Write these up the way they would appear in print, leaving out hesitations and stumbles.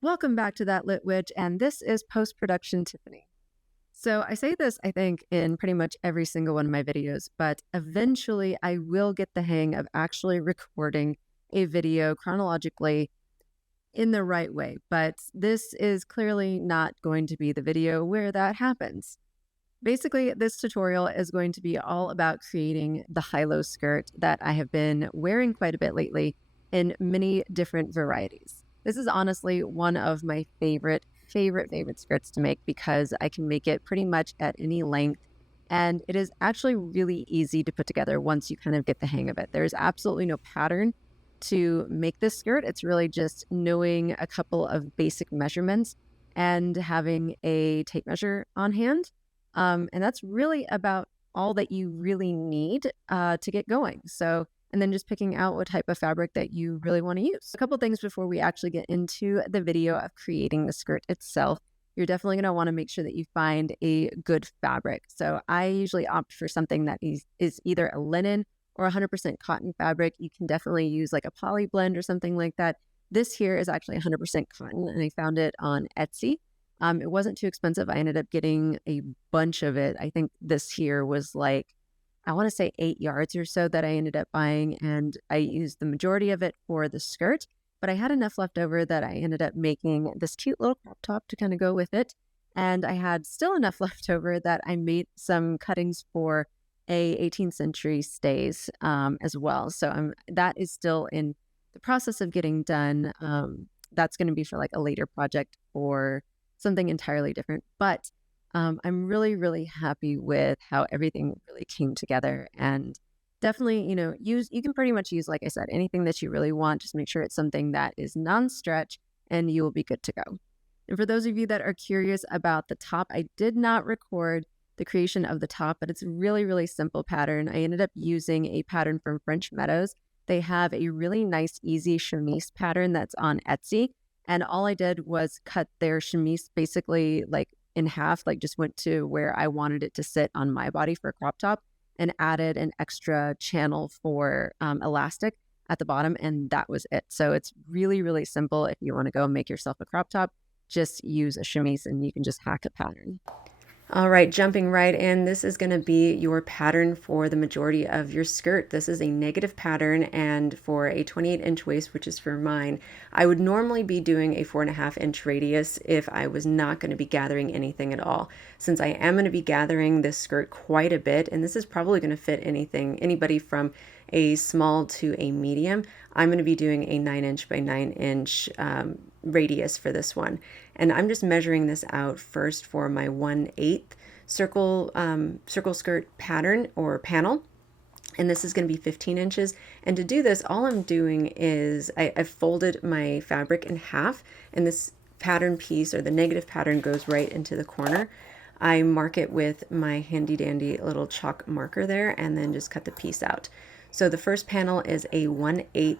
Welcome back to That Lit Witch, and this is Post-Production Tiffany. So I say this, I think, in pretty much every single one of my videos, but eventually I will get the hang of actually recording a video chronologically in the right way. But this is clearly not going to be the video where that happens. Basically, this tutorial is going to be all about creating the high-low skirt that I have been wearing quite a bit lately in many different varieties. This is honestly one of my favorite skirts to make because I can make it pretty much at any length. And it is actually really easy to put together once you kind of get the hang of it. There's absolutely no pattern to make this skirt. It's really just knowing a couple of basic measurements and having a tape measure on hand. And that's really about all that you really need to get going. And then just picking out what type of fabric that you really want to use. A couple things before we actually get into the video of creating the skirt itself. You're definitely going to want to make sure that you find a good fabric. So I usually opt for something that is either a linen or 100% cotton fabric. You can definitely use like a poly blend or something like that. This here is actually 100% cotton, and I found it on Etsy. It wasn't too expensive. I ended up getting a bunch of it. I think this here was like, I want to say 8 yards or so that I ended up buying, and I used the majority of it for the skirt, but I had enough left over that I ended up making this cute little crop top to kind of go with it. And I had still enough left over that I made some cuttings for a 18th century stays as well. So that is still in the process of getting done. That's going to be for like a later project or something entirely different. But I'm really, really happy with how everything really came together. And definitely, you can pretty much use, like I said, anything that you really want. Just make sure it's something that is non-stretch and you will be good to go. And for those of you that are curious about the top, I did not record the creation of the top, but it's a really, really simple pattern. I ended up using a pattern from French Meadows. They have a really nice, easy chemise pattern that's on Etsy. And all I did was cut their chemise basically like in half, like just went to where I wanted it to sit on my body for a crop top and added an extra channel for elastic at the bottom. And that was it. So it's really, really simple. If you want to go make yourself a crop top, just use a chemise and you can just hack a pattern. All right, jumping right in, this is going to be your pattern for the majority of your skirt. This is a negative pattern, and for a 28-inch waist, which is for mine, I would normally be doing a 4.5-inch radius if I was not going to be gathering anything at all. Since I am going to be gathering this skirt quite a bit, and this is probably going to fit anybody from a small to a medium, I'm going to be doing a 9-inch by 9-inch radius for this one. And I'm just measuring this out first for my 1/8 circle skirt pattern or panel. And this is going to be 15 inches. And to do this, all I'm doing is I've folded my fabric in half, and this pattern piece or the negative pattern goes right into the corner. I mark it with my handy dandy little chalk marker there and then just cut the piece out. So the first panel is a 1/8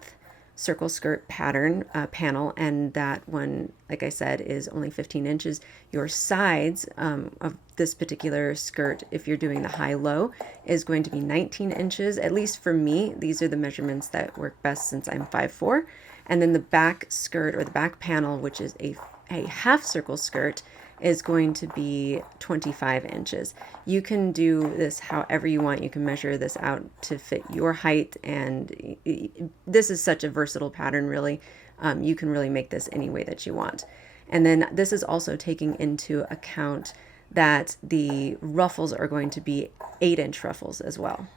circle skirt pattern panel, and that one, like I said, is only 15 inches. Your sides of this particular skirt, if you're doing the high-low, is going to be 19 inches. At least for me, these are the measurements that work best since I'm 5'4". And then the back skirt or the back panel, which is a half circle skirt, is going to be 25 inches. You can do this however you want. You can measure this out to fit your height, and this is such a versatile pattern, really. You can really make this any way that you want. And then this is also taking into account that the ruffles are going to be 8-inch ruffles as well.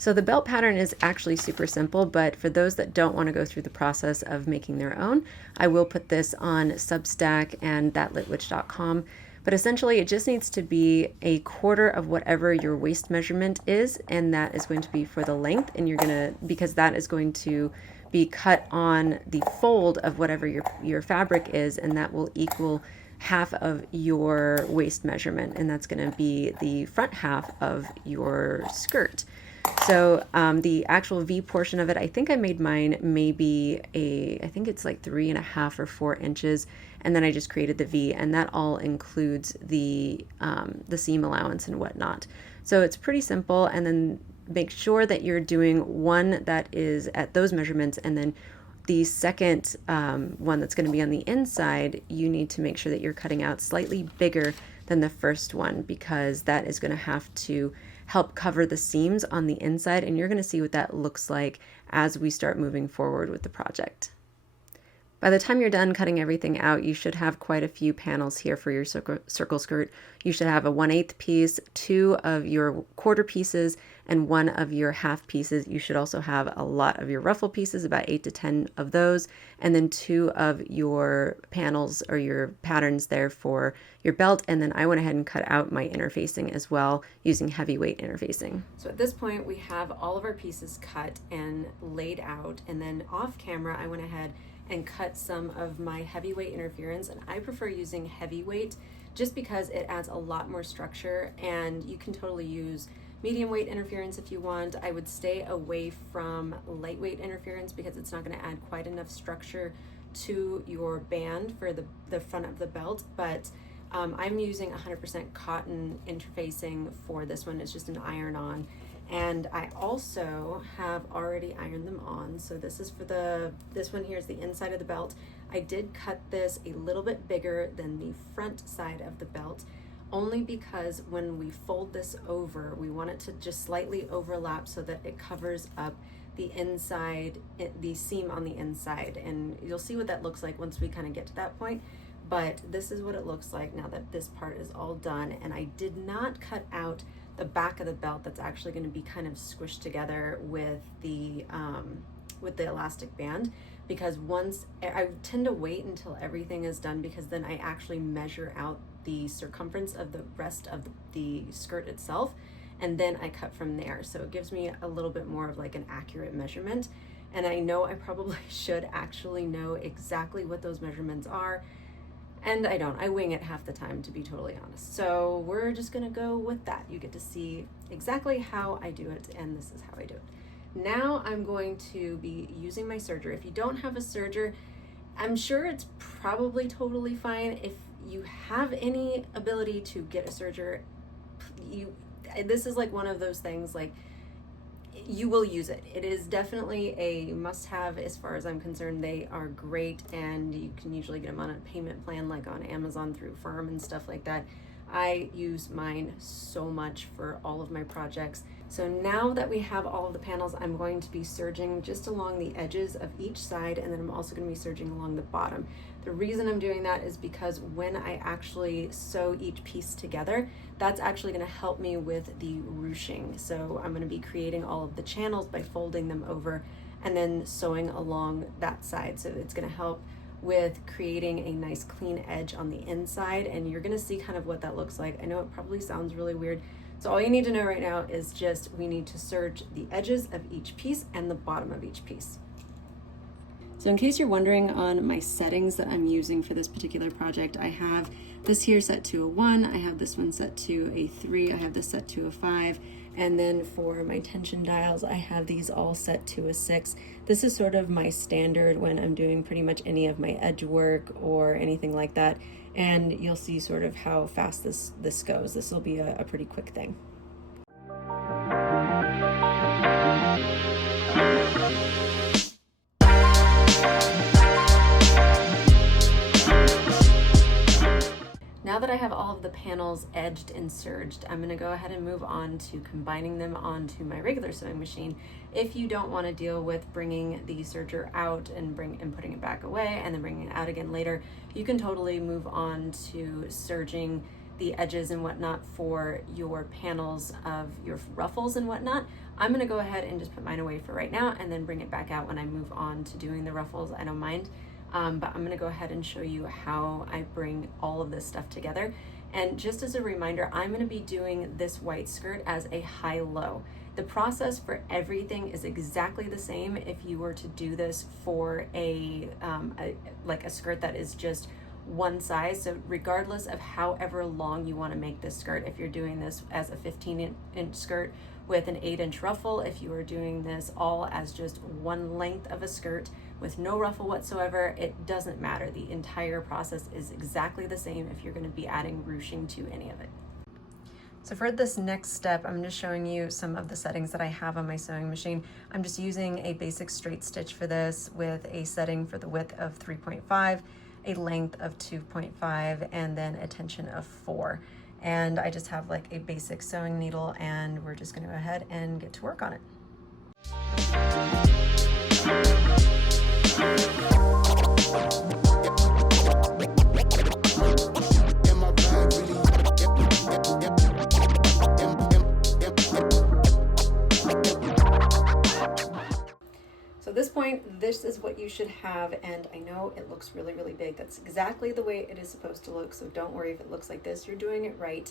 So the belt pattern is actually super simple, but for those that don't want to go through the process of making their own, I will put this on Substack and thatlitwitch.com. But essentially it just needs to be a quarter of whatever your waist measurement is, and that is going to be for the length, and you're gonna, because that is going to be cut on the fold of whatever your fabric is, and that will equal half of your waist measurement, and that's going to be the front half of your skirt. So the actual V portion of it, I think I made mine maybe I think it's like 3.5 or 4 inches, and then I just created the V, and that all includes the seam allowance and whatnot. So it's pretty simple, and then make sure that you're doing one that is at those measurements, and then the second one that's going to be on the inside, you need to make sure that you're cutting out slightly bigger than the first one, because that is going to have to help cover the seams on the inside, and you're going to see what that looks like as we start moving forward with the project. By the time you're done cutting everything out, you should have quite a few panels here for your circle skirt. You should have a 1/8 piece, 2 of your quarter pieces, and 1 of your half pieces. You should also have a lot of your ruffle pieces, about 8 to 10 of those, and then 2 of your panels or your patterns there for your belt. And then I went ahead and cut out my interfacing as well using heavyweight interfacing. So at this point we have all of our pieces cut and laid out, and then off camera I went ahead and cut some of my heavyweight interference, and I prefer using heavyweight just because it adds a lot more structure, and you can totally use medium weight interference if you want. I would stay away from lightweight interference because it's not going to add quite enough structure to your band for the front of the belt, but I'm using 100% cotton interfacing for this one. It's just an iron-on. And I also have already ironed them on. So this is for this one here is the inside of the belt. I did cut this a little bit bigger than the front side of the belt, only because when we fold this over, we want it to just slightly overlap so that it covers up the inside, the seam on the inside. And you'll see what that looks like once we kind of get to that point. But this is what it looks like now that this part is all done. And I did not cut out the back of the belt that's actually going to be kind of squished together with the elastic band, because once I tend to wait until everything is done, because then I actually measure out the circumference of the rest of the skirt itself, and then I cut from there. So it gives me a little bit more of like an accurate measurement. And I know I probably should actually know exactly what those measurements are, and I don't. I wing it half the time, to be totally honest. So we're just gonna go with that. You get to see exactly how I do it, and this is how I do it. Now I'm going to be using my serger. If you don't have a serger, I'm sure it's probably totally fine. If you have any ability to get a serger, this is like one of those things, like, you will use it. It is definitely a must-have as far as I'm concerned. They are great, and you can usually get them on a payment plan like on Amazon through Firm and stuff like that. I use mine so much for all of my projects. So now that we have all of the panels, I'm going to be serging just along the edges of each side, and then I'm also going to be serging along the bottom. The reason I'm doing that is because when I actually sew each piece together, that's actually going to help me with the ruching. So I'm going to be creating all of the channels by folding them over and then sewing along that side. So it's going to help with creating a nice clean edge on the inside, and you're going to see kind of what that looks like. I know it probably sounds really weird. So all you need to know right now is just we need to serge the edges of each piece and the bottom of each piece. So in case you're wondering on my settings that I'm using for this particular project, I have this here set to a 1, I have this one set to a 3, I have this set to a 5, and then for my tension dials, I have these all set to a 6. This is sort of my standard when I'm doing pretty much any of my edge work or anything like that, and you'll see sort of how fast this goes. This will be a pretty quick thing. Now that I have all of the panels edged and serged, I'm going to go ahead and move on to combining them onto my regular sewing machine. If you don't want to deal with bringing the serger out and putting it back away and then bringing it out again later, you can totally move on to serging the edges and whatnot for your panels of your ruffles and whatnot. I'm gonna go ahead and just put mine away for right now and then bring it back out when I move on to doing the ruffles. I don't mind, but I'm gonna go ahead and show you how I bring all of this stuff together. And just as a reminder, I'm gonna be doing this white skirt as a high-low. The process for everything is exactly the same if you were to do this for like a skirt that is just one size. So regardless of however long you want to make this skirt, if you're doing this as a 15-inch skirt with an 8-inch ruffle, if you are doing this all as just one length of a skirt with no ruffle whatsoever, it doesn't matter. The entire process is exactly the same if you're going to be adding ruching to any of it. So for this next step, I'm just showing you some of the settings that I have on my sewing machine. I'm just using a basic straight stitch for this with a setting for the width of 3.5, a length of 2.5, and then a tension of 4. And I just have like a basic sewing needle, and we're just gonna go ahead and get to work on it. So at this point, this is what you should have, and I know it looks really, really big. That's exactly the way it is supposed to look, so don't worry if it looks like this. You're doing it right.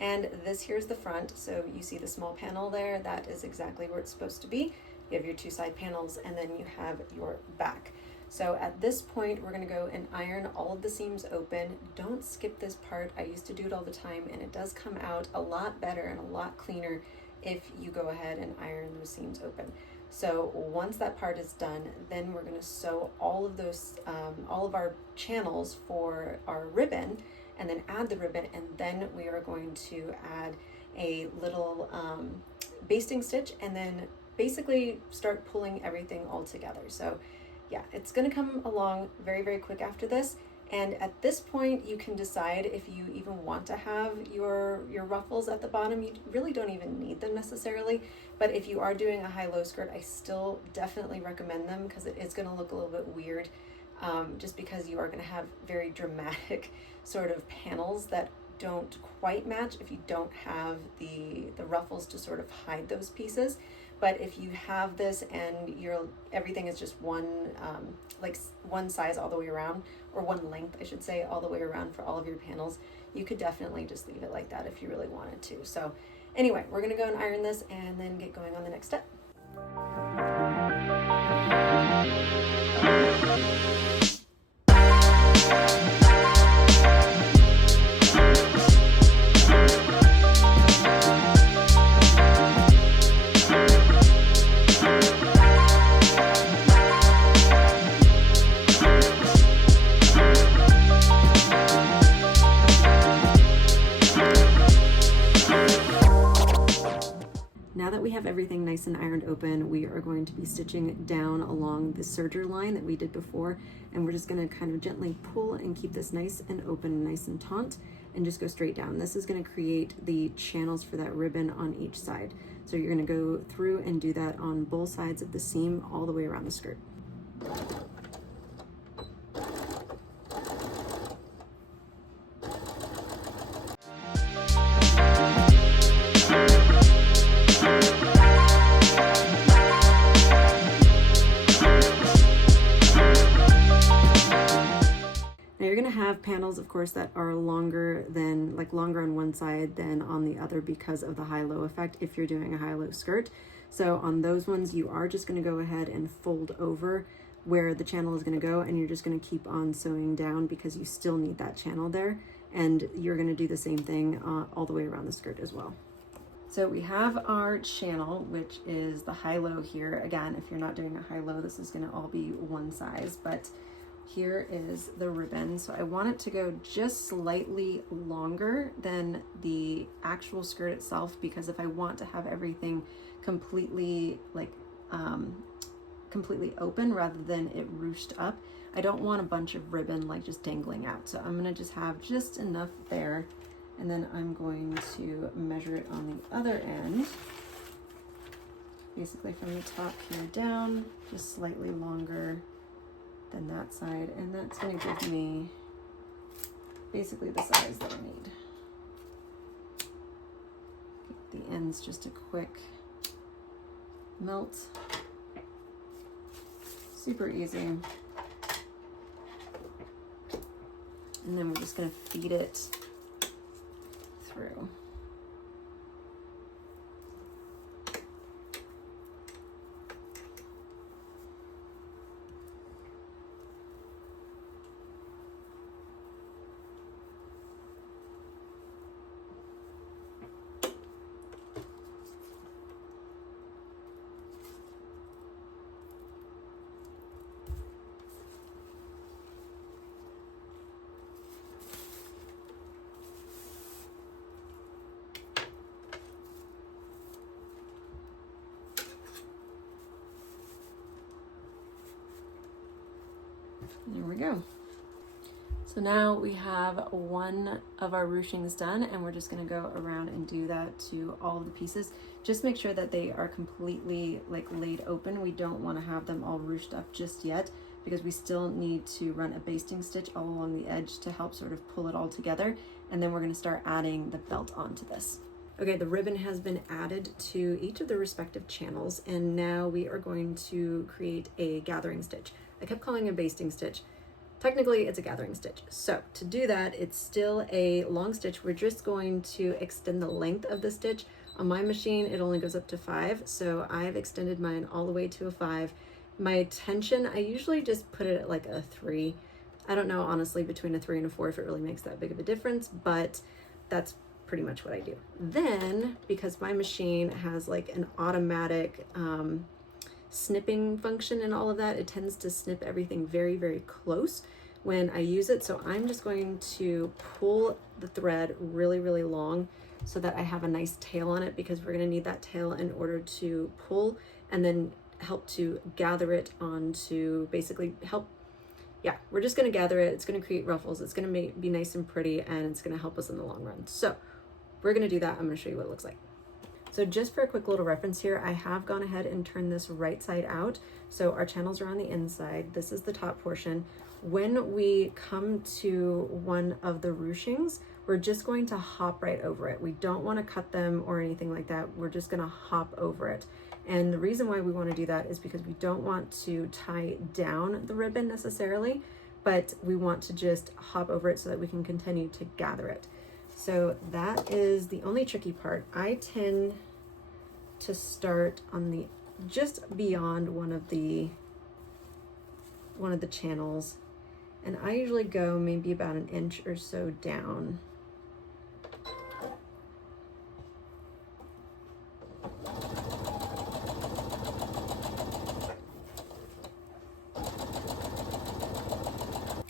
And this here's the front, so you see the small panel there. That is exactly where it's supposed to be. You have your two side panels, and then you have your back. So at this point, we're gonna go and iron all of the seams open. Don't skip this part. I used to do it all the time, and it does come out a lot better and a lot cleaner if you go ahead and iron those seams open. So once that part is done, then we're going to sew all of those, all of our channels for our ribbon, and then add the ribbon, and then we are going to add a little basting stitch, and then basically start pulling everything all together. So yeah, it's going to come along very, very quick after this. And at this point, you can decide if you even want to have your ruffles at the bottom. You really don't even need them necessarily, but if you are doing a high-low skirt, I still definitely recommend them because it is going to look a little bit weird, just because you are going to have very dramatic sort of panels that don't quite match if you don't have the ruffles to sort of hide those pieces. But if you have this and everything is just one like one size all the way around, or one length I should say, all the way around for all of your panels, you could definitely just leave it like that if you really wanted to. So anyway, we're gonna go and iron this and then get going on the next step. Now that we have everything nice and ironed open, we are going to be stitching down along the serger line that we did before, and we're just going to kind of gently pull and keep this nice and open, nice and taut, and just go straight down. This is going to create the channels for that ribbon on each side. So you're going to go through and do that on both sides of the seam all the way around the skirt. You're going to have panels, of course, that are longer on one side than on the other because of the high-low effect if you're doing a high-low skirt. So on those ones, you are just going to go ahead and fold over where the channel is going to go, and you're just going to keep on sewing down because you still need that channel there. And you're going to do the same thing all the way around the skirt as well. So we have our channel, which is the high-low here. Again, if you're not doing a high-low, this is going to all be one size, but here is the ribbon. So I want it to go just slightly longer than the actual skirt itself, because if I want to have everything completely completely open rather than it ruched up, I don't want a bunch of ribbon like just dangling out. So I'm gonna just have just enough there, and then I'm going to measure it on the other end, basically from the top here down, just slightly longer than that side, and that's going to give me basically the size that I need. the ends just a quick melt. Super easy. And then we're just going to feed it through. There we go. So now we have one of our ruchings done, and we're just going to go around and do that to all of the pieces. Just make sure that they are completely like laid open. We don't want to have them all ruched up just yet, because we still need to run a basting stitch all along the edge to help sort of pull it all together. And then we're going to start adding the belt onto this. Okay, the ribbon has been added to each of the respective channels, and now we are going to create a gathering stitch. I kept calling it a basting stitch. Technically, it's a gathering stitch. So to do that, it's still a long stitch. We're just going to extend the length of the stitch. On my machine, it only goes up to 5, so I've extended mine all the way to a 5. My tension, I usually just put it at like a 3. I don't know, honestly, between a 3 and a 4 if it really makes that big of a difference, but that's pretty much what I do. Then, because my machine has like an automatic snipping function and all of that, it tends to snip everything very, very close when I use it. So I'm just going to pull the thread really, really long so that I have a nice tail on it, because we're going to need that tail in order to pull and then help to gather it onto, basically help, yeah, we're just going to gather it. It's going to create ruffles. It's going to be nice and pretty, and it's going to help us in the long run. So we're going to do that. I'm going to show you what it looks like. So just for a quick little reference here, I have gone ahead and turned this right side out. So our channels are on the inside. This is the top portion. When we come to one of the ruchings, we're just going to hop right over it. We don't want to cut them or anything like that. We're just going to hop over it. And the reason why we want to do that is because we don't want to tie down the ribbon necessarily, but we want to just hop over it so that we can continue to gather it. So that is the only tricky part. I tend to start on the just beyond one of the channels, and I usually go maybe about an inch or so down.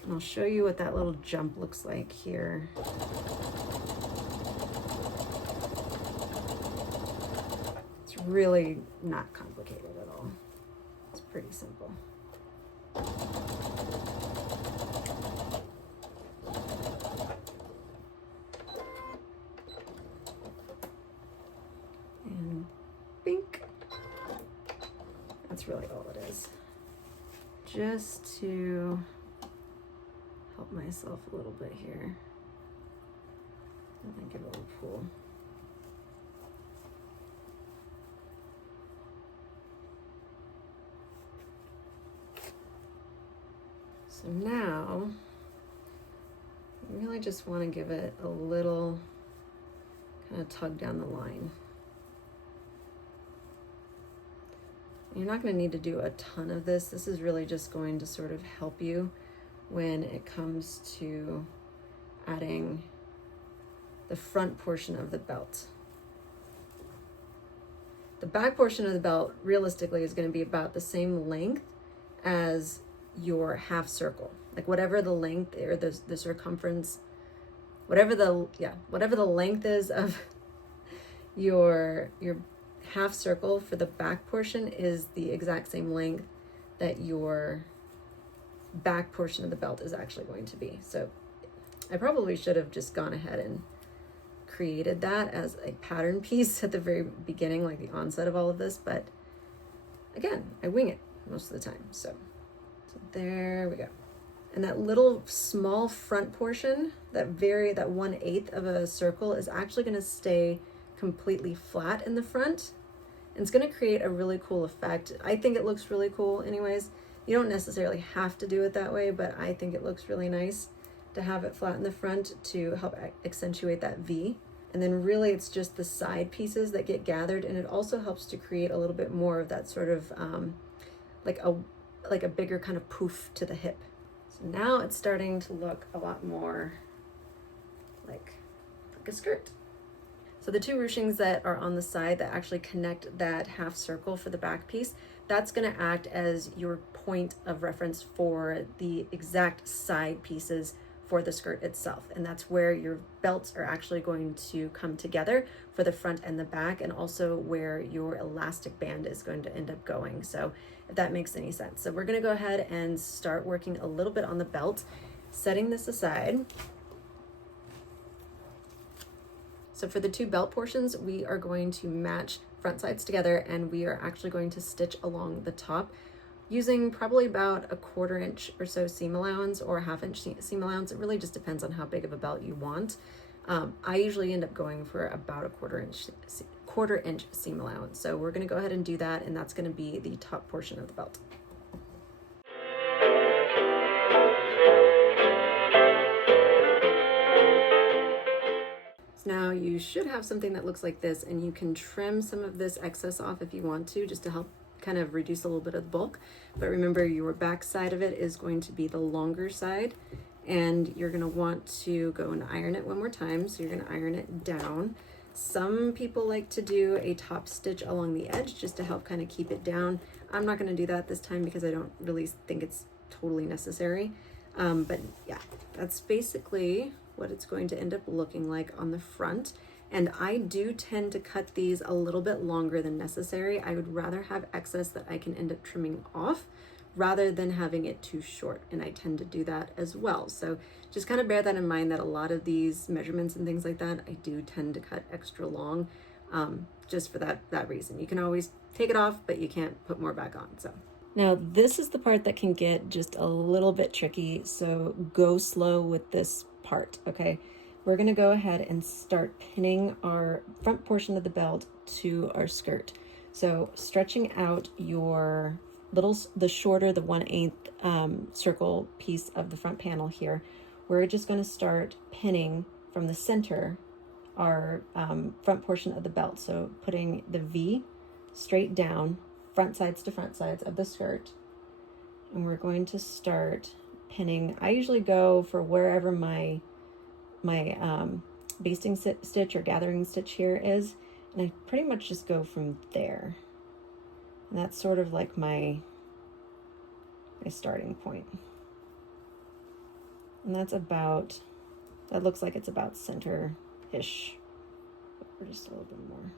And I'll show you what that little jump looks like here. It's really not complicated at all. It's pretty simple. And bink. That's really all it is. Just to help myself a little bit here. And then give it a little pull. So now, I really just want to give it a little kind of tug down the line. You're not going to need to do a ton of this. This is really just going to sort of help you when it comes to adding the front portion of the belt. The back portion of the belt realistically is going to be about the same length as your half circle, like whatever the length or the circumference, whatever the length is of your half circle for the back portion is the exact same length that your back portion of the belt is actually going to be. So I probably should have just gone ahead and created that as a pattern piece at the very beginning, like the onset of all of this, but again, I wing it most of the time. So there we go. And that little small front portion, that 1/8 of a circle, is actually going to stay completely flat in the front. And it's going to create a really cool effect. I think it looks really cool anyways. You don't necessarily have to do it that way, but I think it looks really nice to have it flat in the front to help accentuate that V. And then really it's just the side pieces that get gathered, and it also helps to create a little bit more of that sort of like a bigger kind of poof to the hip. So now it's starting to look a lot more like a skirt. So the two ruchings that are on the side that actually connect that half circle for the back piece, that's going to act as your point of reference for the exact side pieces for the skirt itself. And that's where your belts are actually going to come together for the front and the back, and also where your elastic band is going to end up going. So if that makes any sense. So we're going to go ahead and start working a little bit on the belt, setting this aside. So for the two belt portions, we are going to match front sides together, and we are actually going to stitch along the top using probably about a 1/4 inch or so seam allowance, or a 1/2 inch seam allowance. It really just depends on how big of a belt you want. I usually end up going for about a 1/4 inch seam allowance. So we're going to go ahead and do that, and that's going to be the top portion of the belt. Now you should have something that looks like this, and you can trim some of this excess off if you want to, just to help kind of reduce a little bit of the bulk. But remember, your back side of it is going to be the longer side, and you're going to want to go and iron it one more time. So you're going to iron it down. Some people like to do a top stitch along the edge just to help kind of keep it down. I'm not going to do that this time because I don't really think it's totally necessary. But yeah, that's basically what it's going to end up looking like on the front. And I do tend to cut these a little bit longer than necessary. I would rather have excess that I can end up trimming off rather than having it too short, and I tend to do that as well. So just kind of bear that in mind, that a lot of these measurements and things like that, I do tend to cut extra long, just for that reason. You can always take it off, but you can't put more back on. So now this is the part that can get just a little bit tricky, so go slow with this part, okay? We're gonna go ahead and start pinning our front portion of the belt to our skirt. So stretching out your the shorter, the 1/8 circle piece of the front panel here, we're just gonna start pinning from the center our front portion of the belt. So putting the V straight down, front sides to front sides of the skirt. And we're going to start pinning. I usually go for wherever my basting stitch or gathering stitch here is, and I pretty much just go from there. And that's sort of like my starting point. And that's about, that looks like it's about center-ish, or just a little bit more.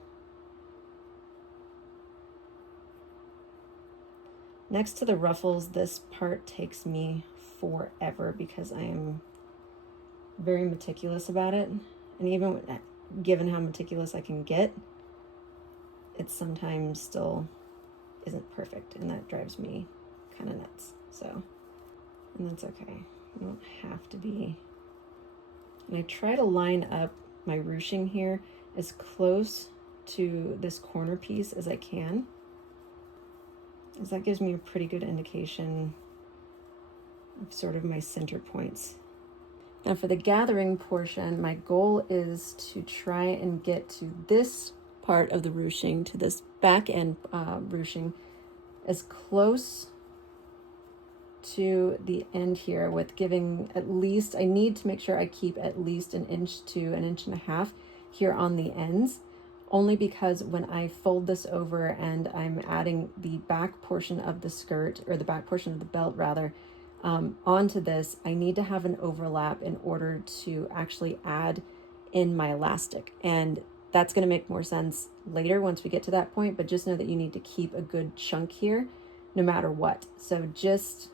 Next to the ruffles, this part takes me forever because I am very meticulous about it. And even given how meticulous I can get, it sometimes still isn't perfect, and that drives me kind of nuts. So, and that's okay. You don't have to be. And I try to line up my ruching here as close to this corner piece as I can, as that gives me a pretty good indication of sort of my center points. Now for the gathering portion, my goal is to try and get to this part of the ruching, to this back end ruching, as close to the end here, with giving at least, I need to make sure I keep at least 1 inch to 1.5 inches here on the ends, only because when I fold this over and I'm adding the back portion of the skirt, or the back portion of the belt rather, onto this, I need to have an overlap in order to actually add in my elastic. And that's going to make more sense later once we get to that point, but just know that you need to keep a good chunk here no matter what. So just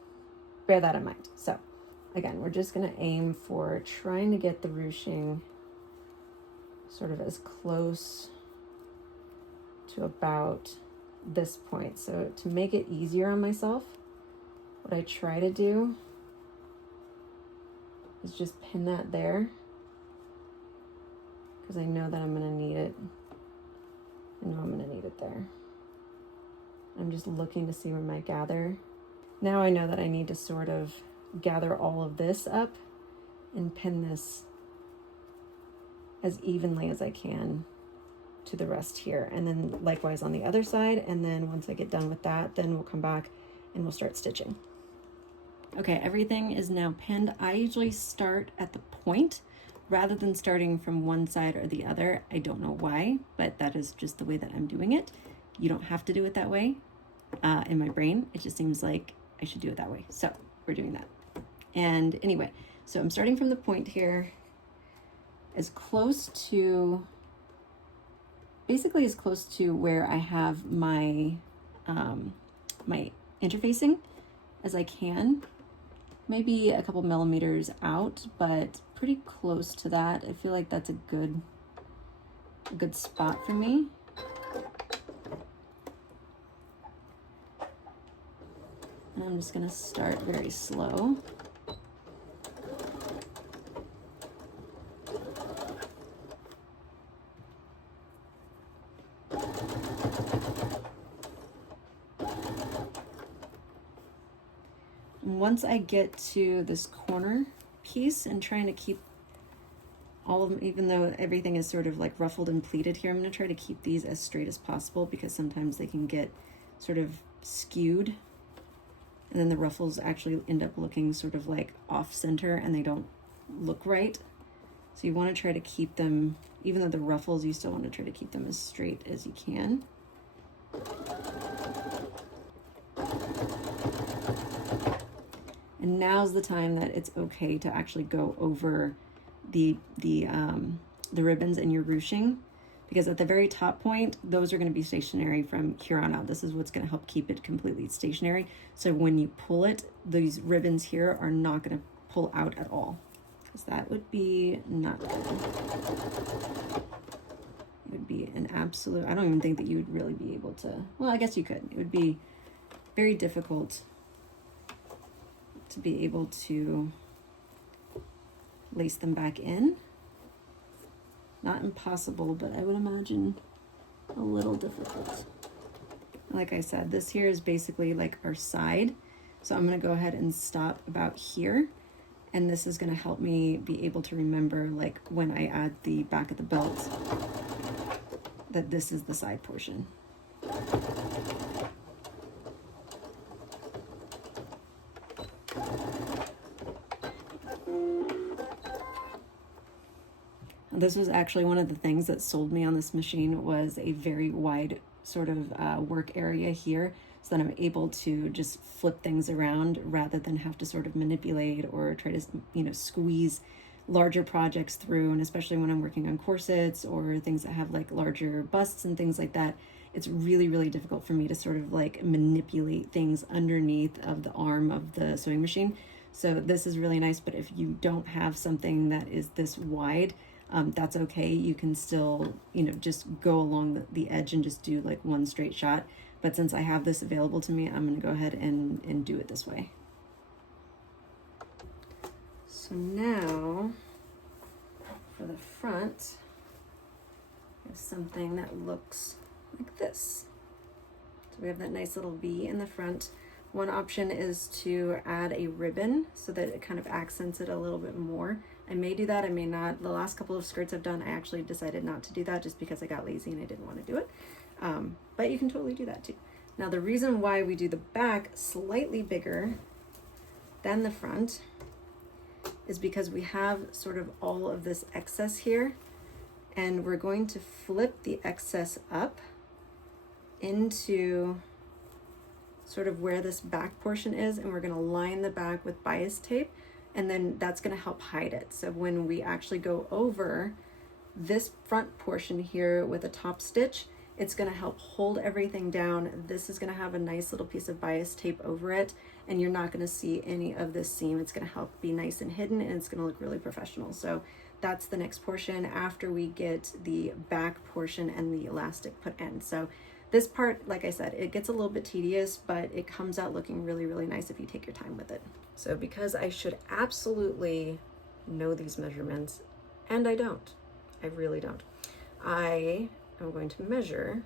bear that in mind. So again, we're just going to aim for trying to get the ruching sort of as close to about this point. So to make it easier on myself, what I try to do is just pin that there, because I know that I'm going to need it I know I'm gonna need it there. I'm just looking to see where my gather. Now I know that I need to sort of gather all of this up and pin this as evenly as I can to the rest here. And then likewise on the other side. And then once I get done with that, then we'll come back and we'll start stitching. Okay, everything is now pinned. I usually start at the point rather than starting from one side or the other. I don't know why, but that is just the way that I'm doing it. You don't have to do it that way. In my brain, it just seems like I should do it that way. So we're doing that. And anyway, so I'm starting from the point here, as close to, basically as close to where I have my, my interfacing as I can. Maybe a couple millimeters out, but pretty close to that. I feel like that's a good spot for me. And I'm just gonna start very slow. Once I get to this corner piece and trying to keep all of them, even though everything is sort of like ruffled and pleated here, I'm going to try to keep these as straight as possible because sometimes they can get sort of skewed and then the ruffles actually end up looking sort of like off center and they don't look right. So you want to try to keep them, even though the ruffles, you still want to try to keep them as straight as you can. And now's the time that it's okay to actually go over the ribbons in your ruching, because at the very top point, those are going to be stationary from here on out. This is what's going to help keep it completely stationary. So when you pull it, these ribbons here are not going to pull out at all, because that would be not good. It would be an absolute, I don't even think that you would really be able to, well, I guess you could. It would be very difficult to be able to lace them back in. Not impossible, but I would imagine a little difficult. Like I said, this here is basically like our side. So I'm gonna go ahead and stop about here. And this is gonna help me be able to remember, like when I add the back of the belt, that this is the side portion. This was actually one of the things that sold me on this machine, was a very wide sort of work area here, so that I'm able to just flip things around rather than have to sort of manipulate or try to, you know, squeeze larger projects through. And especially when I'm working on corsets or things that have like larger busts and things like that, it's really, really difficult for me to sort of like manipulate things underneath of the arm of the sewing machine. So this is really nice, but if you don't have something that is this wide, that's okay. You can still, you know, just go along the edge and just do like one straight shot. But since I have this available to me, I'm going to go ahead and do it this way. So now for the front, there's something that looks like this. So we have that nice little V in the front. One option is to add a ribbon so that it kind of accents it a little bit more. I may do that, I may not. The last couple of skirts I've done, I actually decided not to do that just because I got lazy and I didn't want to do it. But you can totally do that too. Now the reason why we do the back slightly bigger than the front is because we have sort of all of this excess here, and we're going to flip the excess up into sort of where this back portion is, and we're going to line the back with bias tape, and then that's going to help hide it. So when we actually go over this front portion here with a top stitch, it's going to help hold everything down. This is going to have a nice little piece of bias tape over it, and you're not going to see any of this seam. It's going to help be nice and hidden, and it's going to look really professional. So that's the next portion after we get the back portion and the elastic put in. So this part, like I said, it gets a little bit tedious, but it comes out looking really, really nice if you take your time with it. So because I should absolutely know these measurements, and I don't, I really don't, I am going to measure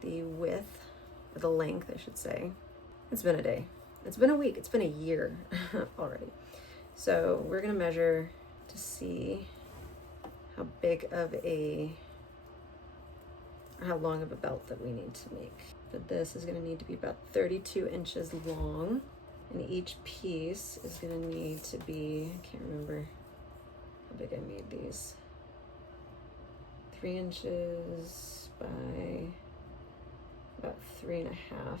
the width, or the length, I should say. It's been a day. It's been a week. It's been a year already. So we're gonna measure to see how big of a, or how long of a belt that we need to make. But this is gonna need to be about 32 inches long, and each piece is gonna need to be, I can't remember how big I made these, 3 inches by about 3.5.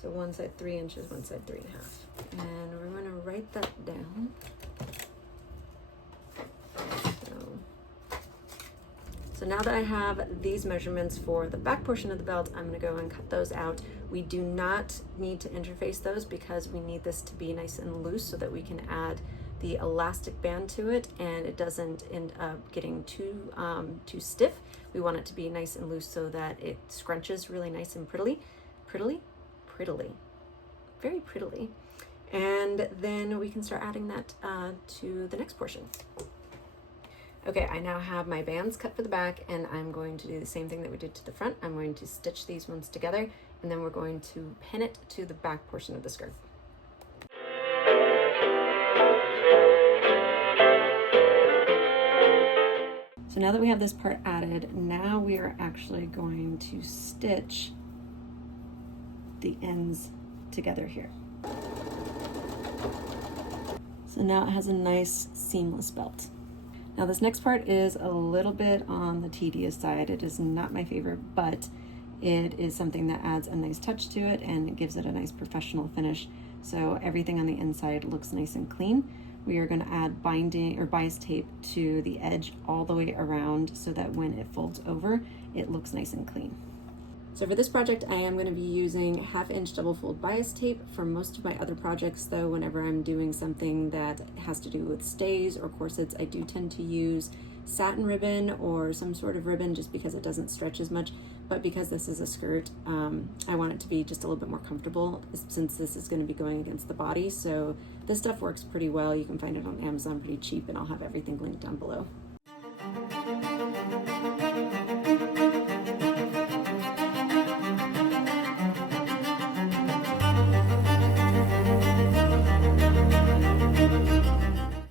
So one side 3 inches, one side 3.5. And we're gonna write that down. So now that I have these measurements for the back portion of the belt, I'm gonna go and cut those out. We do not need to interface those because we need this to be nice and loose so that we can add the elastic band to it and it doesn't end up getting too stiff. We want it to be nice and loose so that it scrunches really nice and prettily, very prettily. And then we can start adding that to the next portion. Okay, I now have my bands cut for the back and I'm going to do the same thing that we did to the front. I'm going to stitch these ones together and then we're going to pin it to the back portion of the skirt. So now that we have this part added, now we are actually going to stitch the ends together here. So now it has a nice seamless belt. Now this next part is a little bit on the tedious side. It is not my favorite, but it is something that adds a nice touch to it and it gives it a nice professional finish. So everything on the inside looks nice and clean. We are going to add binding or bias tape to the edge all the way around so that when it folds over, it looks nice and clean. So for this project, I am going to be using 1/2 inch double fold bias tape. For most of my other projects though, whenever I'm doing something that has to do with stays or corsets, I do tend to use satin ribbon or some sort of ribbon just because it doesn't stretch as much. But because this is a skirt, I want it to be just a little bit more comfortable since this is going to be going against the body. So this stuff works pretty well. You can find it on Amazon pretty cheap and I'll have everything linked down below.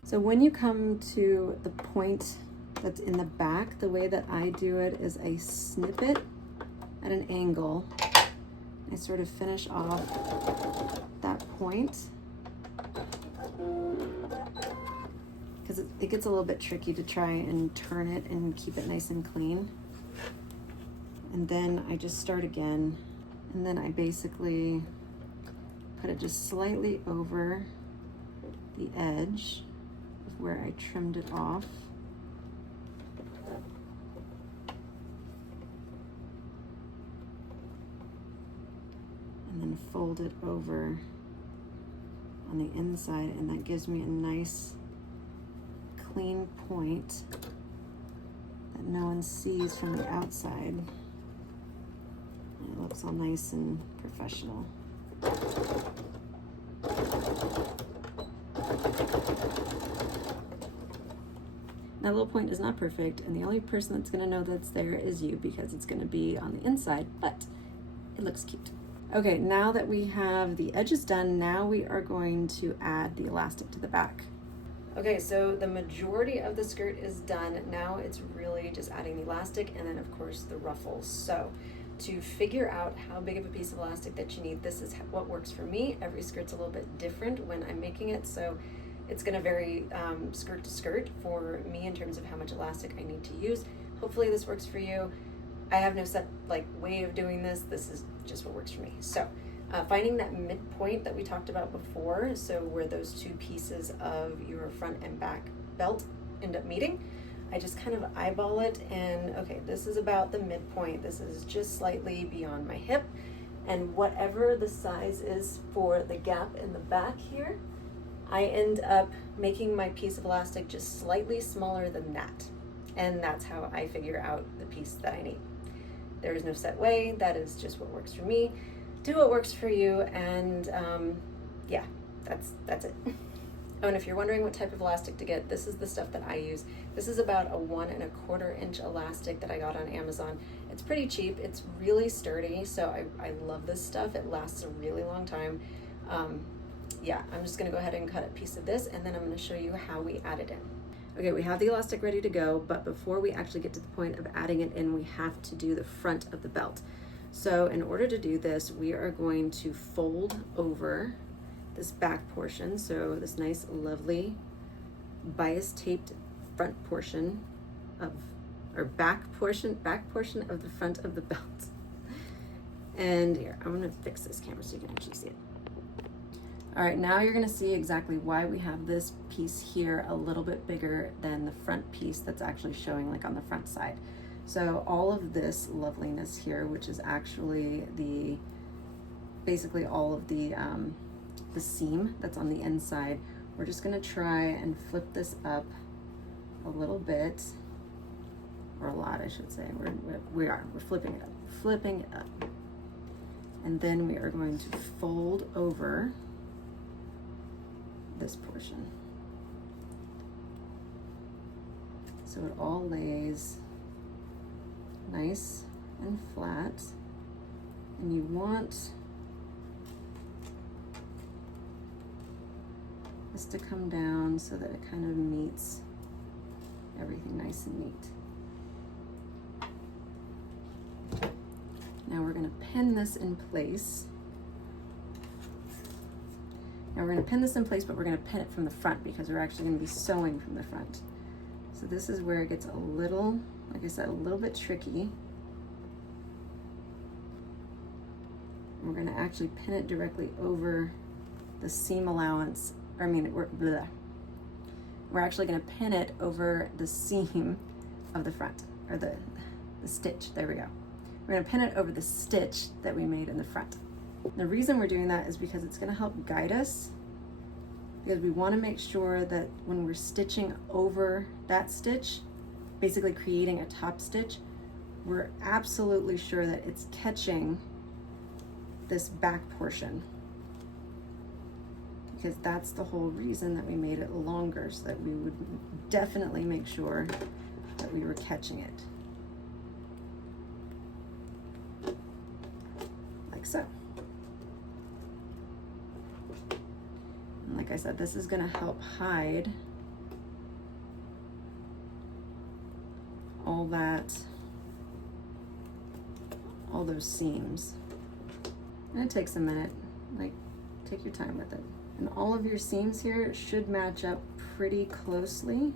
So when you come to the point that's in the back, the way that I do it is I snip it at an angle. I sort of finish off that point because it gets a little bit tricky to try and turn it and keep it nice and clean. And then I just start again, and then I basically put it just slightly over the edge of where I trimmed it off. And then fold it over on the inside, and that gives me a nice clean point that no one sees from the outside. And it looks all nice and professional. That little point is not perfect, and the only person that's going to know that's there is you because it's going to be on the inside, but it looks cute. Okay, now that we have the edges done, now we are going to add the elastic to the back. Okay, so the majority of the skirt is done. Now it's really just adding the elastic and then of course the ruffles. So to figure out how big of a piece of elastic that you need, this is what works for me. Every skirt's a little bit different when I'm making it, so it's gonna vary skirt to skirt for me in terms of how much elastic I need to use. Hopefully this works for you. I have no set way of doing this. This is just what works for me. So finding that midpoint that we talked about before, so where those two pieces of your front and back belt end up meeting, I just kind of eyeball it and okay, this is about the midpoint. This is just slightly beyond my hip, and whatever the size is for the gap in the back here, I end up making my piece of elastic just slightly smaller than that. And that's how I figure out the piece that I need. There is no set way. That is just what works for me. Do what works for you, and yeah, that's it. Oh, and if you're wondering what type of elastic to get, this is the stuff that I use. This is about a 1¼ inch elastic that I got on Amazon. It's pretty cheap. It's really sturdy, so I love this stuff. It lasts a really long time. Yeah, I'm just gonna go ahead and cut a piece of this, and then I'm gonna show you how we add it in. Okay, we have the elastic ready to go, but before we actually get to the point of adding it in, we have to do the front of the belt. So in order to do this, we are going to fold over this back portion. So this nice, lovely bias taped front portion of, or back portion of the front of the belt. And here, I'm gonna fix this camera so you can actually see it. All right, now you're gonna see exactly why we have this piece here a little bit bigger than the front piece that's actually showing like on the front side. So all of this loveliness here, which is actually basically all of the seam that's on the inside, we're just gonna try and flip this up a little bit, or a lot, I should say. We're flipping it up. And then we are going to fold over this portion. So it all lays nice and flat, and you want this to come down so that it kind of meets everything nice and neat. Now we're going to pin this in place. Now we're going to pin this in place, but we're going to pin it from the front because we're actually going to be sewing from the front. So this is where it gets a little, like I said, a little bit tricky. We're going to actually pin it directly over the seam allowance. We're actually going to pin it over the seam of the front, or the stitch. There we go. We're going to pin it over the stitch that we made in the front. The reason we're doing that is because it's going to help guide us, because we want to make sure that when we're stitching over that stitch, basically creating a top stitch, we're absolutely sure that it's catching this back portion, because that's the whole reason that we made it longer, so that we would definitely make sure that we were catching it. Like so. And like I said, this is going to help hide all those seams. And it takes a minute, like take your time with it. And all of your seams here should match up pretty closely.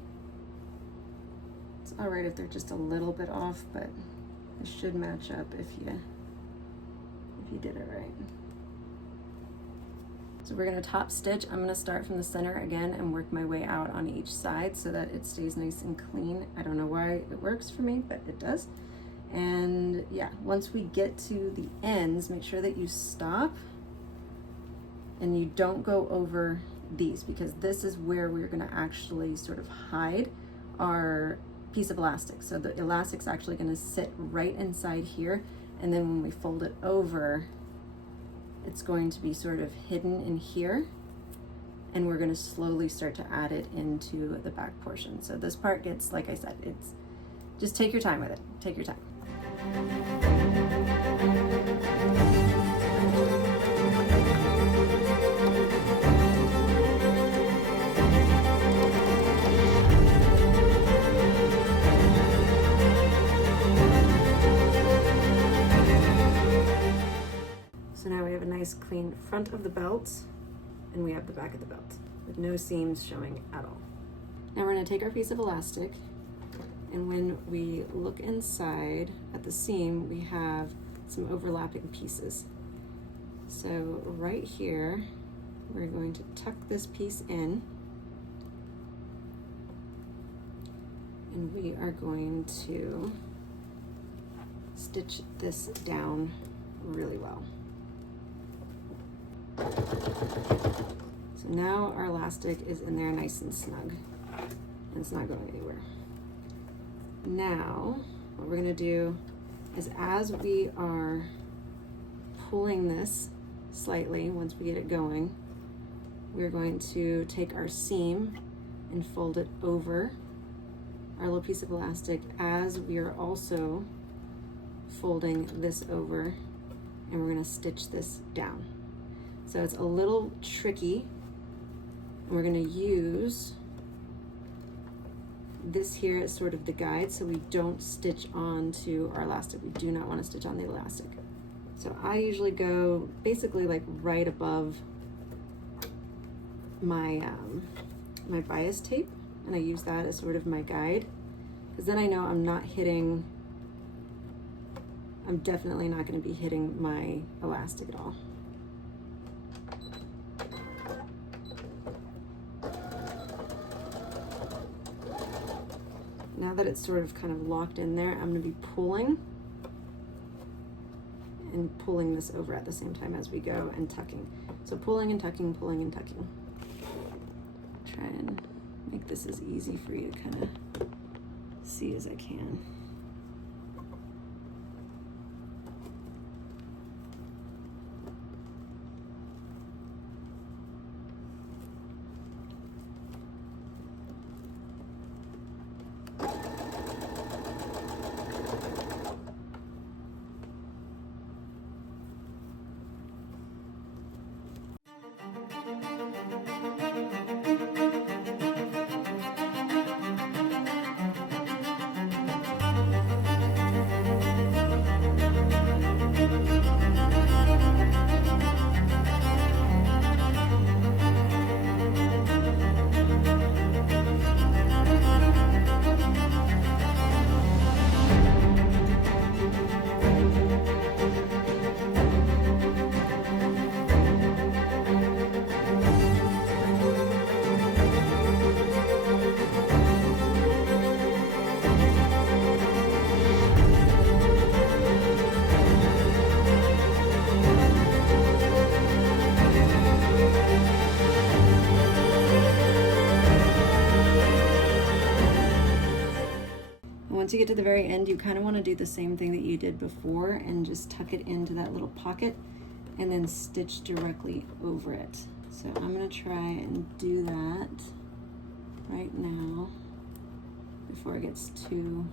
It's all right if they're just a little bit off, but it should match up if you did it right. So we're gonna top stitch. I'm gonna start from the center again and work my way out on each side so that it stays nice and clean. I don't know why it works for me, but it does. And yeah, once we get to the ends, make sure that you stop and you don't go over these, because this is where we're gonna actually sort of hide our piece of elastic. So the elastic's actually gonna sit right inside here, and then when we fold it over, it's going to be sort of hidden in here, and we're gonna slowly start to add it into the back portion. So this part gets, like I said, it's just take your time with it, take your time. So now we have a nice clean front of the belt, and we have the back of the belt with no seams showing at all. Now we're going to take our piece of elastic, and when we look inside at the seam, we have some overlapping pieces. So right here, we're going to tuck this piece in, and we are going to stitch this down really well. So now our elastic is in there nice and snug, and it's not going anywhere. Now, what we're gonna do is, as we are pulling this slightly, once we get it going, we're going to take our seam and fold it over our little piece of elastic as we are also folding this over, and we're going to stitch this down. So it's a little tricky, and we're going to use this here as sort of the guide so we don't stitch onto our elastic. We do not want to stitch on the elastic. So I usually go basically like right above my my bias tape, and I use that as sort of my guide, because then I know I'm definitely not going to be hitting my elastic at all. Now that it's sort of kind of locked in there, I'm going to be pulling and pulling this over at the same time as we go, and tucking. So pulling and tucking, pulling and tucking. Try and make this as easy for you to kind of see as I can. Once you get to the very end, you kind of want to do the same thing that you did before and just tuck it into that little pocket and then stitch directly over it. So I'm going to try and do that right now before it gets too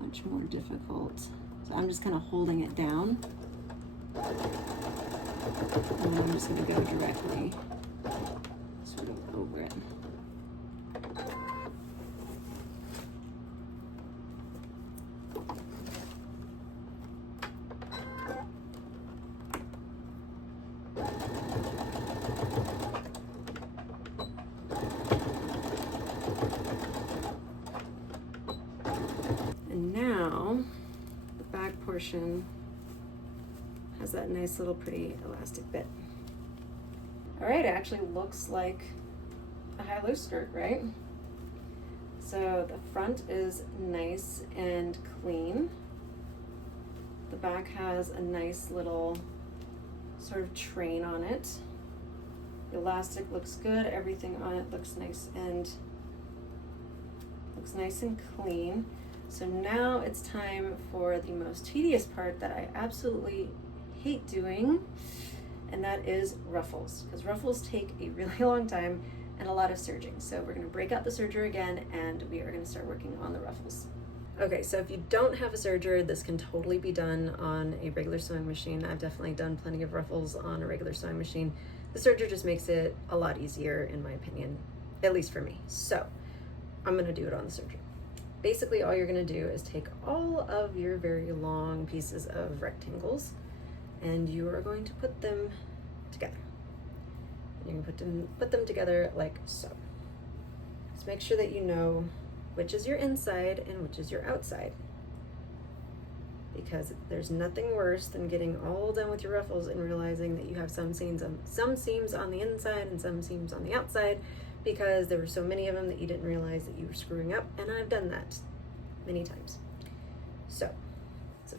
much more difficult. So I'm just kind of holding it down, and then I'm just going to go directly sort of over it. And now the back portion has that nice little pretty elastic bit. All right, it actually looks like a high-low skirt, right? So the front is nice and clean. The back has a nice little sort of train on it. The elastic looks good, everything on it looks nice and clean. So now it's time for the most tedious part that I absolutely hate doing, and that is ruffles, because ruffles take a really long time and a lot of serging. So we're going to break out the serger again, and we are going to start working on the ruffles. Okay, so if you don't have a serger, this can totally be done on a regular sewing machine. I've definitely done plenty of ruffles on a regular sewing machine. The serger just makes it a lot easier, in my opinion, at least for me. So I'm going to do it on the serger. Basically, all you're going to do is take all of your very long pieces of rectangles, and you are going to put them together. You can put them together like so. Just make sure that you know which is your inside and which is your outside, because there's nothing worse than getting all done with your ruffles and realizing that you have some seams on the inside and some seams on the outside, because there were so many of them that you didn't realize that you were screwing up, and I've done that many times. So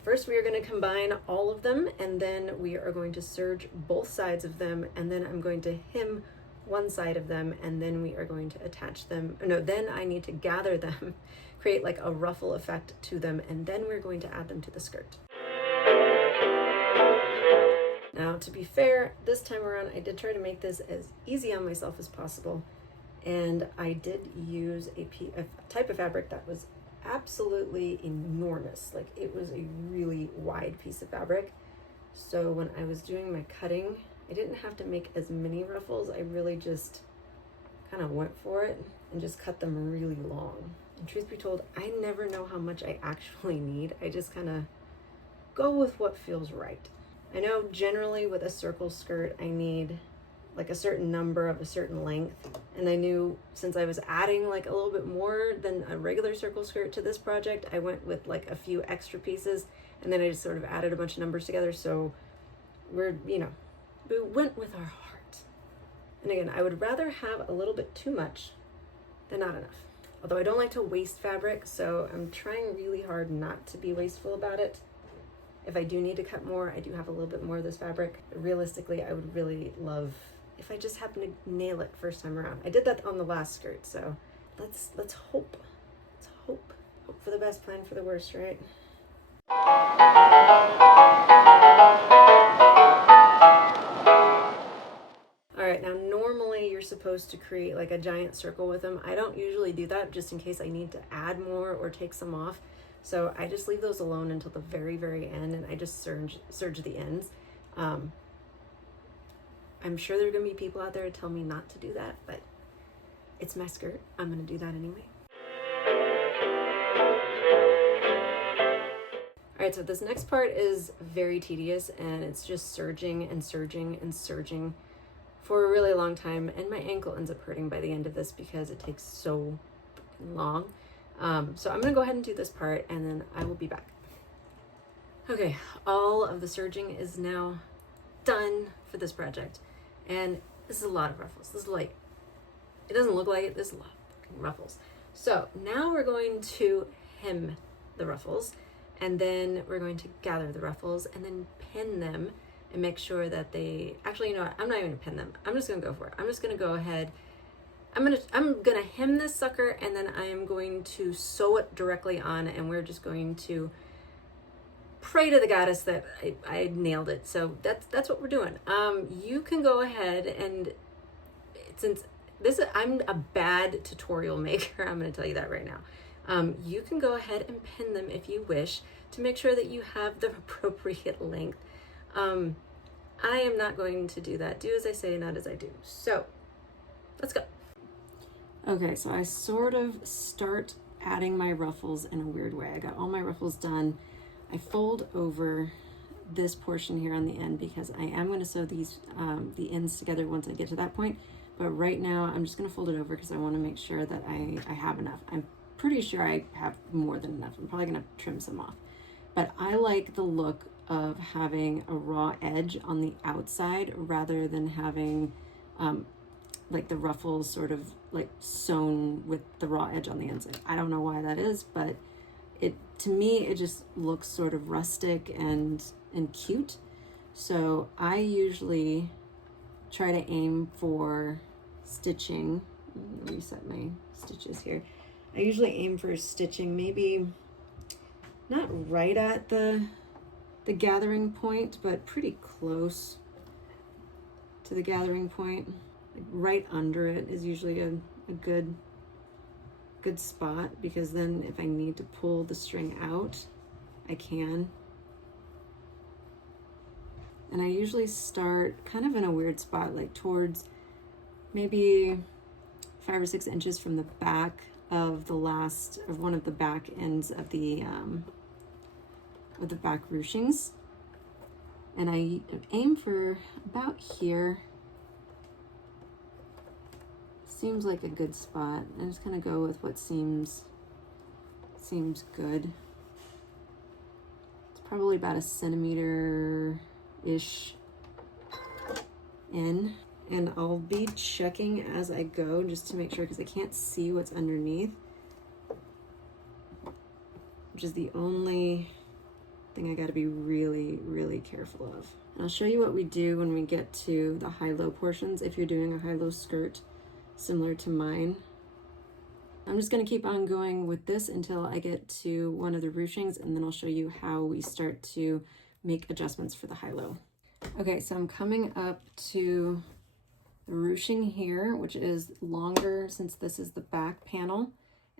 first we are going to combine all of them, and then we are going to serge both sides of them, and then I'm going to hem one side of them, and then we are going to attach them. No, then I need to gather them, create like a ruffle effect to them, and then we're going to add them to the skirt. Now, to be fair, this time around I did try to make this as easy on myself as possible, and I did use a type of fabric that was absolutely enormous. Like, it was a really wide piece of fabric. So when I was doing my cutting, I didn't have to make as many ruffles. I really just kind of went for it and just cut them really long. And truth be told, I never know how much I actually need. I just kind of go with what feels right. I know generally with a circle skirt, I need like a certain number of a certain length. And I knew since I was adding like a little bit more than a regular circle skirt to this project, I went with like a few extra pieces, and then I just sort of added a bunch of numbers together. So we went with our heart. And again, I would rather have a little bit too much than not enough. Although I don't like to waste fabric, so I'm trying really hard not to be wasteful about it. If I do need to cut more, I do have a little bit more of this fabric. But realistically, I would really love if I just happen to nail it first time around. I did that on the last skirt, so let's hope. Let's hope. Hope for the best, plan for the worst, right? All right, now normally you're supposed to create like a giant circle with them. I don't usually do that just in case I need to add more or take some off. So I just leave those alone until the very, very end, and I just serge the ends. I'm sure there are going to be people out there to tell me not to do that, but it's my skirt. I'm going to do that anyway. All right, so this next part is very tedious, and it's just serging and serging and serging for a really long time, and my ankle ends up hurting by the end of this because it takes so long. So I'm going to go ahead and do this part, and then I will be back. Okay, all of the serging is now done for this project. And this is a lot of ruffles. This is like, it doesn't look like it, this is a lot of ruffles. So now we're going to hem the ruffles, and then we're going to gather the ruffles and then pin them and make sure that they, actually, you know what, I'm not even gonna pin them. I'm just gonna go for it. I'm just gonna go ahead. I'm gonna hem this sucker, and then I am going to sew it directly on, and we're just going to pray to the goddess that I nailed it. So that's what we're doing. You can go ahead, and since I'm a bad tutorial maker, I'm going to tell you that right now. You can go ahead and pin them if you wish to make sure that you have the appropriate length. I am not going to do that. Do as I say, not as I do. So let's go. Okay, so I sort of start adding my ruffles in a weird way. I got all my ruffles done. I fold over this portion here on the end because I am going to sew these the ends together once I get to that point. But right now I'm just going to fold it over because I want to make sure that I have enough. I'm pretty sure I have more than enough. I'm probably going to trim some off. But I like the look of having a raw edge on the outside rather than having like the ruffles sort of like sewn with the raw edge on the inside. I don't know why that is, but to me it just looks sort of rustic and cute. So I usually try to aim for stitching. Let me reset my stitches here. I usually aim for stitching maybe not right at the gathering point, but pretty close to the gathering point. Like right under it is usually a good spot, because then if I need to pull the string out, I can. And I usually start kind of in a weird spot, like towards maybe 5 or 6 inches from the back of the last of one of the back ends of the back ruchings, and I aim for about here. Seems like a good spot. I just kind of go with what seems good. It's probably about 1 centimeter-ish in, and I'll be checking as I go just to make sure, because I can't see what's underneath, which is the only thing I got to be really, really careful of. And I'll show you what we do when we get to the high-low portions if you're doing a high-low skirt similar to mine. I'm just going to keep on going with this until I get to one of the ruchings, and then I'll show you how we start to make adjustments for the high-low. Okay, so I'm coming up to the ruching here, which is longer since this is the back panel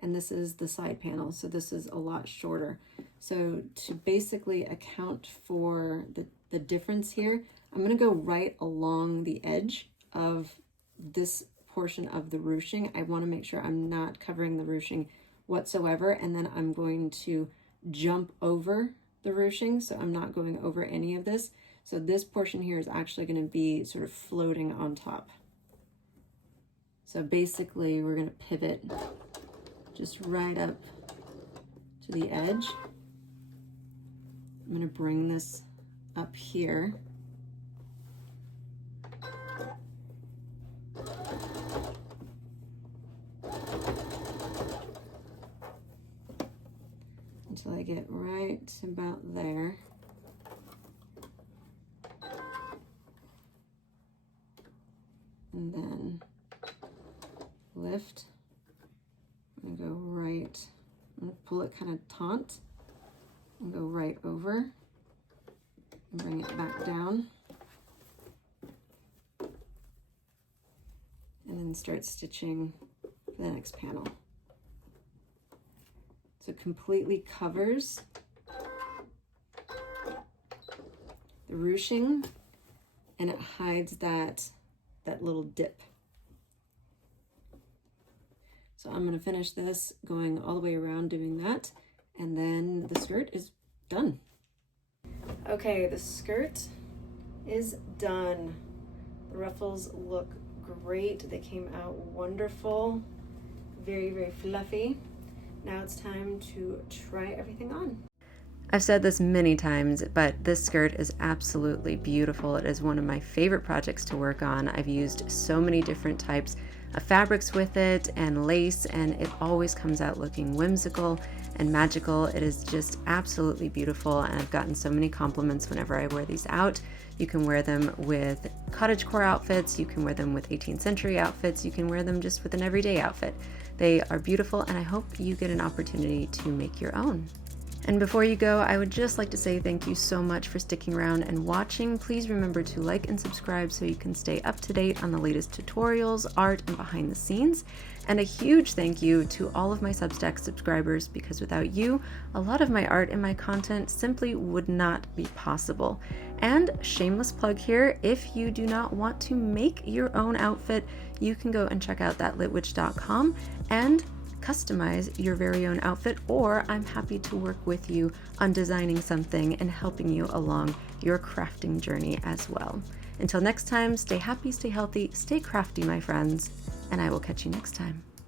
and this is the side panel, so this is a lot shorter. So to basically account for the difference here, I'm going to go right along the edge of this portion of the ruching. I want to make sure I'm not covering the ruching whatsoever, and then I'm going to jump over the ruching, so I'm not going over any of this. So this portion here is actually going to be sort of floating on top. So basically we're going to pivot just right up to the edge. I'm going to bring this up here. Until I get right about there. And then lift. I'm gonna go right, I'm gonna pull it kind of taut and go right over and bring it back down. And then start stitching for the next panel. So it completely covers the ruching and it hides that little dip. So I'm going to finish this going all the way around doing that, and then the skirt is done. Okay, the skirt is done. The ruffles look great. They came out wonderful, very, very fluffy. Now it's time to try everything on. I've said this many times, but this skirt is absolutely beautiful. It is one of my favorite projects to work on. I've used so many different types of fabrics with it and lace, and it always comes out looking whimsical and magical. It is just absolutely beautiful, and I've gotten so many compliments whenever I wear these out. You can wear them with cottagecore outfits, you can wear them with 18th century outfits, you can wear them just with an everyday outfit. They are beautiful, and I hope you get an opportunity to make your own. And before you go, I would just like to say thank you so much for sticking around and watching. Please remember to like and subscribe so you can stay up to date on the latest tutorials, art, and behind the scenes. And a huge thank you to all of my Substack subscribers, because without you, a lot of my art and my content simply would not be possible. And shameless plug here, if you do not want to make your own outfit, you can go and check out thatlitwitch.com and customize your very own outfit, or I'm happy to work with you on designing something and helping you along your crafting journey as well. Until next time, stay happy, stay healthy, stay crafty, my friends, and I will catch you next time.